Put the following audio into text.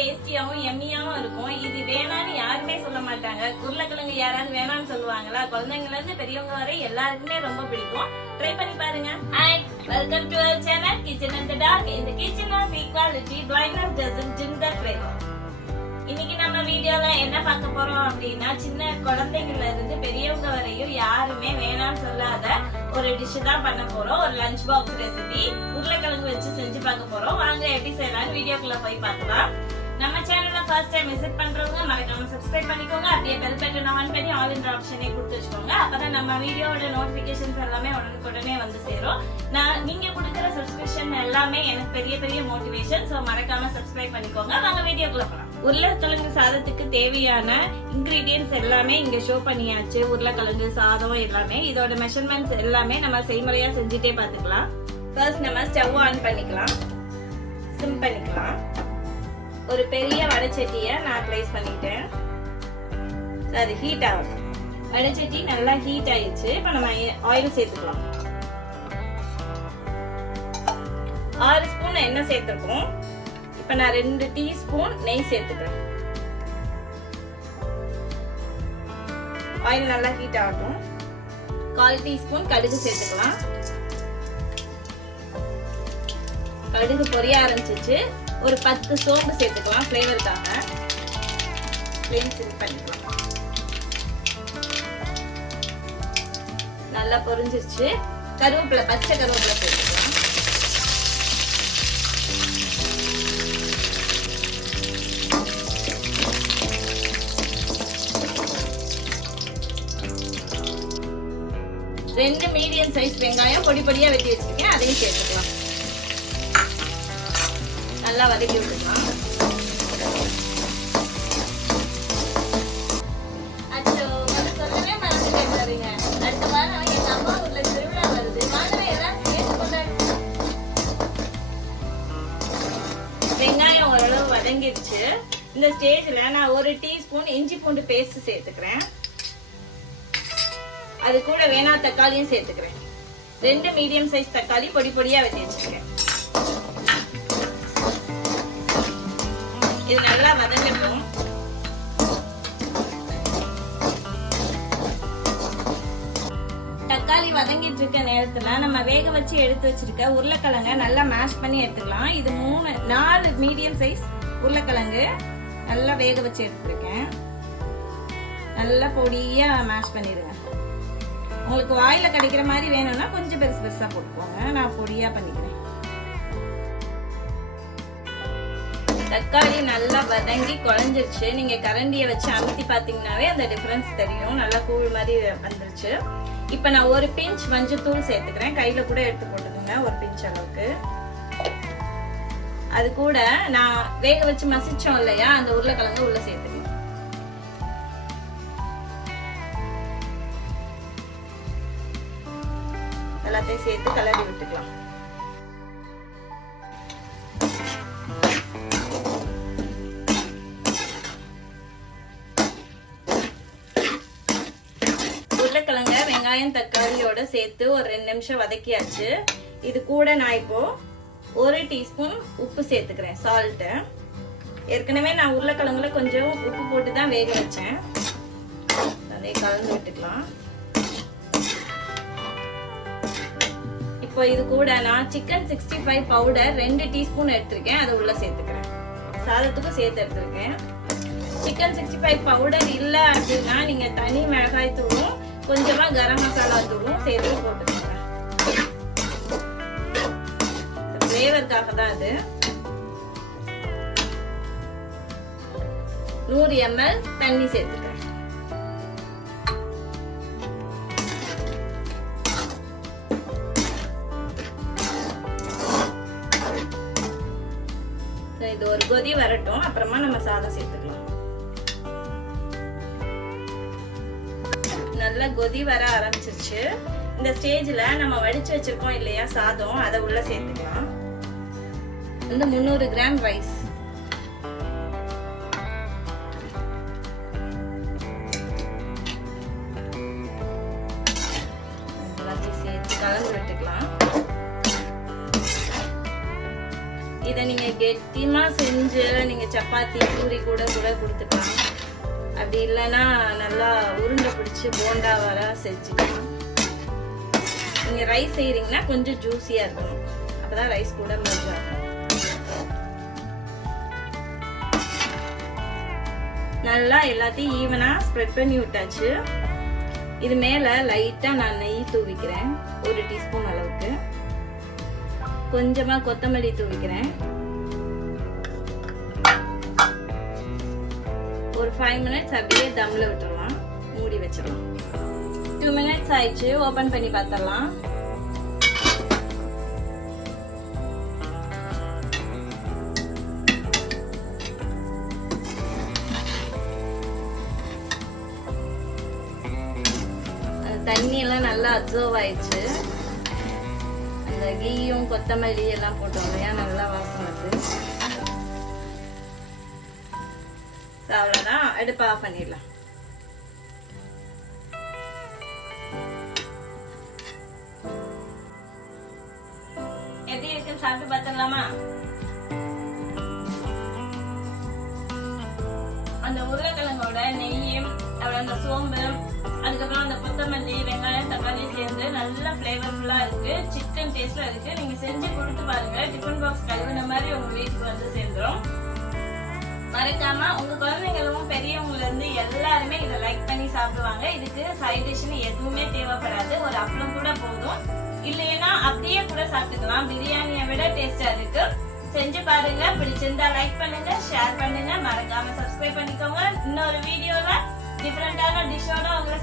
டேஸ்டியாகவும் எம்மியாகவும் இருக்கும். இது வேணாம்னு யாருமே சொல்ல மாட்டாங்க. உருளைக்கிழங்கு யாராவது வேணாம்னு சொல்லுவாங்களா? குழந்தைங்கல இருந்து பெரியவங்க வரை எல்லாருக்குமே ரொம்ப பிடிக்கும். ட்ரை பண்ணி பாருங்க. Hi welcome to our channel kitchen and dark இந்த kitchen of equality blindness dozen gym the flavour இன்னைக்கு நம்ம வீடியோல என்ன பார்க்க போறோம் அப்படின்னா சின்ன குழந்தைங்கள்ல இருந்து பெரியவங்க வரையும் யாருமே வேணாம்னு சொல்லாத ஒரு டிஷ் தான் பண்ண போறோம். ஒரு லஞ்ச் பாக்ஸ் ரெசிபி உருளைக்கிழங்கு வச்சு செஞ்சு பார்க்க போறோம். வாங்க எப்படி செய்யலாம்னு வீடியோக்குள்ள போய் பார்க்கலாம். நம்ம சேனல்ல ஃபர்ஸ்ட் டைம் விசிட் பண்றவங்க மறக்காம சப்ஸ்கிரைப் பண்ணிக்கோங்க. அப்படியே பெல் பட்டன் ஆன் பண்ணி ஆல் இன் ஆப்ஷனே கொடுத்து வச்சுக்கோங்க. அப்பதான் நம்ம வீடியோவோட நோட்டிபிகேஷன்ஸ் எல்லாமே உடனுக்குடனே வந்து சேரும். நான் நீங்க கொடுக்குற சப்ஸ்கிரிப்ஷன் எல்லாமே எனக்கு பெரிய பெரிய மோட்டிவேஷன் ஸோ மறக்காம சப்ஸ்கிரைப் பண்ணிக்கோங்க. வாங்க வீடியோக்குள்ள போகலாம் உருளைக்கிழங்கு சாதத்துக்கு தேவையான இன்கிரீடியன்ஸ் எல்லாமே இங்க ஷோ பண்ணியாச்சு. உருளைக்கிழங்கு சாதம் எல்லாமே. இதோட மெஷர்மெண்ட்ஸ் எல்லாமே நம்ம செய்முறையா செஞ்சுட்டே பார்த்துக்கலாம். ஃபர்ஸ்ட் நம்ம ஸ்டவ் ஆன் பண்ணிக்கலாம். சிம் பண்ணிக்கலாம். ஒரு பெரிய வடைச்சட்டியை நான் ப்ளேஸ் பண்ணிட்டேன். அது ஹீட் ஆகும் வடைச்சட்டி நல்லா ஹீட் ஆயிடுச்சு. இப்போ நம்ம ஆயில் சேர்த்துக்கலாம். ஆறு ஸ்பூன் எண்ணெய் சேர்த்துருக்கோம். இப்போ நான் ரெண்டு டீஸ்பூன் நெய் சேர்த்துக்கிறேன். ஆயில் நல்லா ஹீட் ஆகட்டும். கால் டீஸ்பூன் கடுகு சேர்த்துக்கலாம். கடுகு பொரிய ஆரம்பிச்சிச்சு. ஒரு பத்து சோம்பு சேர்த்துக்கலாம் ஃப்ளேவருக்காக பிளேன் சில்லி பண்ணிக்கலாம். நல்லா பொரிஞ்சிருச்சு. கருவேப்பிலை பச்சை கருவேப்பிலை சேர்த்துக்கலாம். ரெண்டு மீடியம் சைஸ் வெங்காயம் பொடி பொடியா வெட்டி வச்சிருக்கேன் அதையும் சேர்த்துக்கலாம் நல்லா வதக்கி விட்டுக்கலாம் அச்சோ அதை சொல்லவே மறந்துட்டேன் பாருங்க அடுத்த வாரம் எங்க அம்மா ஊர்ல திருவிழா வருது வாங்க எல்லாரும் சேர்த்து கொண்டாடுவோம் வெங்காயம் ஓரளவு வதங்கிடுச்சு. இந்த ஸ்டேஜ்ல நான் ஒரு டீஸ்பூன் இஞ்சி பூண்டு பேஸ்ட் சேர்த்துக்கிறேன். அது கூட வேணா தக்காளியும் சேர்த்துக்கிறேன். ரெண்டு மீடியம் சைஸ் தக்காளி பொடி பொடியா வெட்டி வச்சிருக்கேன். இது நல்லா வதங்கட்டும். தக்காளி வதங்கிட்டு இருக்க நேரத்துல நம்ம வேக வச்சு எடுத்து வச்சிருக்க உருளைக்கிழங்க நல்லா மேஷ் பண்ணி எடுத்துக்கலாம். இது மூணு நாலு மீடியம் சைஸ் உருளைக்கிழங்கு நல்லா வேக வச்சு எடுத்துருக்கேன். நல்லா பொடியா மேஷ் பண்ணிடுங்க. உங்களுக்கு வாயில கிடைக்கிற மாதிரி வேணும்னா கொஞ்சம் பெருசு பெருசா போட்டுக்கோங்க. நான் பொடியா பண்ணிக்கிறேன். தக்காளி நல்லா வதங்கி குழஞ்சிருச்சு. நீங்க கரண்டியை வச்சு அமுத்தி பாத்தீங்கன்னாவே அந்த டிஃபரன்ஸ் தெரியும். நல்லா கூழ் மாதிரி வந்துருச்சு. இப்ப நான் ஒரு பிஞ்ச் மஞ்சத்தூள் சேர்த்துக்கிறேன். கையில கூட எடுத்து போட்டுக்கோங்க ஒரு பிஞ்ச் அளவுக்கு. அது கூட நான் வேக வச்சு மசிச்சோம் இல்லையா அந்த உருளைக்கிழங்கு உள்ள சேர்த்துக்கணும். எல்லாத்தையும் சேர்த்து கலரி விட்டுக்கலாம். உருளைக்கிழங்க வெங்காயம் தக்காளியோட சேர்த்து ஒரு ரெண்டு நிமிஷம் வதக்கியாச்சு. இது கூட நான் இப்போ ஒரு டீஸ்பூன் உப்பு சேர்த்துக்கிறேன் சால்ட்டு ஏற்கனவே நான் உருளைக்கிழங்குல கொஞ்சம் உப்பு போட்டு தான் வேக வச்சேன். அதை கலந்து விட்டுக்கலாம். இப்போ இது கூட நான் சிக்கன் சிக்ஸ்டி ஃபைவ் பவுடர் ரெண்டு டீஸ்பூன் எடுத்திருக்கேன் அதை உள்ள சேர்த்துக்கிறேன். சாதத்துக்கும் சேர்த்து எடுத்திருக்கேன். சிக்கன் சிக்ஸ்டி ஃபைவ் பவுடர் இல்லை அப்படின்னா நீங்கள் தனி மிளகாய் தூளும் கொஞ்சமாக கரம் மசாலா தூளும் சேர்த்து போட்டுக்கோங்க. ஃப்ளேவருக்காக தான் அது நூறு எம்எல் தண்ணி சேர்த்துக்கிறேன் இது ஒரு கொதி வரட்டும். அப்புறமா நம்ம சாதம் சேர்த்துக்கலாம். நல்லா கொதி வர ஆரம்பிச்சிருச்சு. இந்த ஸ்டேஜ்ல நம்ம வடிச்சு வச்சிருக்கோம் இல்லையா சாதம் அதை உள்ள சேர்த்துக்கலாம். வந்து முந்நூறு கிராம் ரைஸ். சேர்த்து கலந்து விட்டுக்கலாம். இதை நீங்க கெட்டியமா செஞ்சு நீங்க சப்பாத்தி பூரி கூட கூட கொடுத்துக்கலாம். அப்படி இல்லைன்னா நல்லா உருண்டை பிடிச்சி போண்டா வர செஞ்சுக்கலாம். நீங்கள் ரைஸ் செய்கிறீங்கன்னா கொஞ்சம் ஜூஸியா இருக்கணும். அப்பதான் ரைஸ் கூட மெர்ஜ் ஆகும். நல்லா எல்லாத்தையும் ஈவனாக ஸ்ப்ரெட் பண்ணி விட்டாச்சு. இது மேலே லைட்டாக நான் நெய் தூவிக்கிறேன். ஒரு டீஸ்பூன் அளவுக்கு. கொஞ்சமாக கொத்தமல்லி தூவிக்கிறேன். ஃபைவ் மினிட்ஸ் அப்படியே தம்மில் விட்டுடலாம் மூடி வச்சிடலாம். டூ மினிட்ஸ் ஆயிடுச்சு. ஓப்பன் பண்ணி பார்த்துடலாம். அந்த தண்ணி எல்லாம் நல்லா அப்சர்வ் ஆயிடுச்சு. அந்த கீயும் கொத்தமல்லி எல்லாம் போட்டோம் இல்லையா நல்லா வாசம் வருது. அவ்வளோதான் அடுப்பை ஆஃப் பண்ணிடலாம். எப்படி இருக்குன்னு சாப்பிட்டு பார்த்துடலாமா? அந்த உருளைக்கிழங்கோட நெய்யும் அப்புறம் அந்த சோம்பு அதுக்கப்புறம் அந்த கொத்தமல்லி வெங்காயம் தக்காளி சேர்ந்து நல்ல ஃப்ளேவர்ஃபுல்லா இருக்கு. சிக்கன் டேஸ்ட்ல இருக்கு. நீங்க செஞ்சு கொடுத்து பாருங்க. டிஃபன் பாக்ஸ் கழுவுன மாதிரி உங்க வீட்டுக்கு வந்து சேர்ந்துரும். மறக்காம உங்க குழந்தைங்களும் பெரியவங்கல இருந்து எல்லாருமே இதை லைக் பண்ணி சாப்பிடுவாங்க. இதுக்கு சைட் டிஷ்னு எதுவுமே தேவைப்படாது. ஒரு அப்பளம் கூட போதும். இல்லைன்னா அப்படியே கூட சாப்பிட்டுக்கலாம். பிரியாணியை விட டேஸ்டா இருக்கு. செஞ்சு பாருங்க. பிடிச்சிருந்தா லைக் பண்ணுங்க ஷேர் பண்ணுங்க. மறக்காம சப்ஸ்கிரைப் பண்ணிக்கோங்க. இன்னொரு வீடியோல டிஃப்ரெண்டான டிஷ்ஷோட உங்களை